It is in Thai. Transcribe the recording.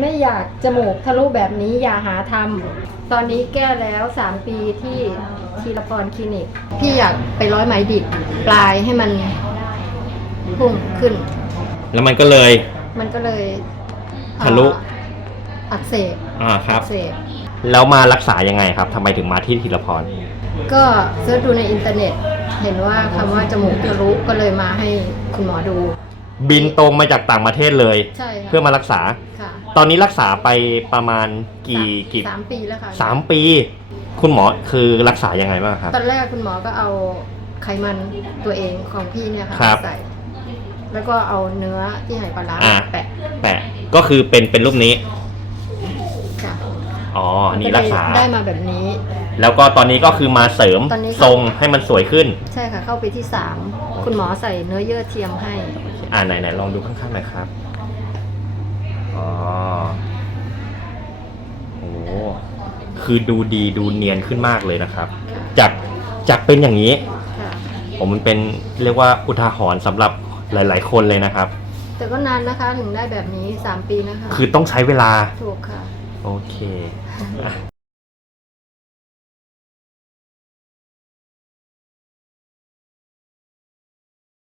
ไม่อยากจมูกทะลุแบบนี้อย่าหาทำตอนนี้แก้แล้ว 3 ปีที่ทีละพรคลินิก พี่อยากไปร้อยไหมดิบปลายให้มันพุ่งขึ้น แล้วมันก็เลย มันก็เลยเอ่อทะลุอักเสบอ่าครับอักเสบ แล้วมารักษายังไงครับทำไมถึงมาที่ธีรพร ก็เสิร์ชดูในอินเทอร์เน็ต เห็นว่าคำว่าจมูกทะลุก็เลยมาให้คุณหมอดู บินตรงมาจากต่างประเทศเลย ใช่ค่ะเพื่อมารักษา ค่ะตอนนี้รักษาไปประมาณกี่กี่สามปีแล้วค่ะ สามปี คุณหมอคือรักษายังไงบ้างครับ ตอนแรกคุณหมอก็เอาไขมันตัวเองของพี่เนี่ยค่ะครับใส่ แล้วก็เอาเนื้อที่ไหปลาร้าอ่า แปะแปะก็คือเป็นเป็นรูปนี้ค่ะ อ๋ออันนี้ก็รัเลกยษาได้มาแบบนี้ แล้วก็ตอนนี้ก็คือมาเสริมตอนนี้ก็ ทรงให้มันสวยขึ้น ใช่ค่ะเข้าไปที่สามคุณหมอใส่เนื้อเยื่อเทียมให้ อ่าไหนไหนลองดูข้างๆหน่อยครับ อ๋อ โอ้คือดูดีดูเนียนขึ้นมากเลยนะครับ จากจากเป็นอย่างนี้ ค่ะ ผมมันเป็นเรียกว่าอุทาหรณ์สำหรับหลาย ๆ คนเลยนะครับ แต่ก็นานนะคะถึงได้แบบนี้สามปีนะคะ คือต้องใช้เวลา ถูกค่ะ โอเคอ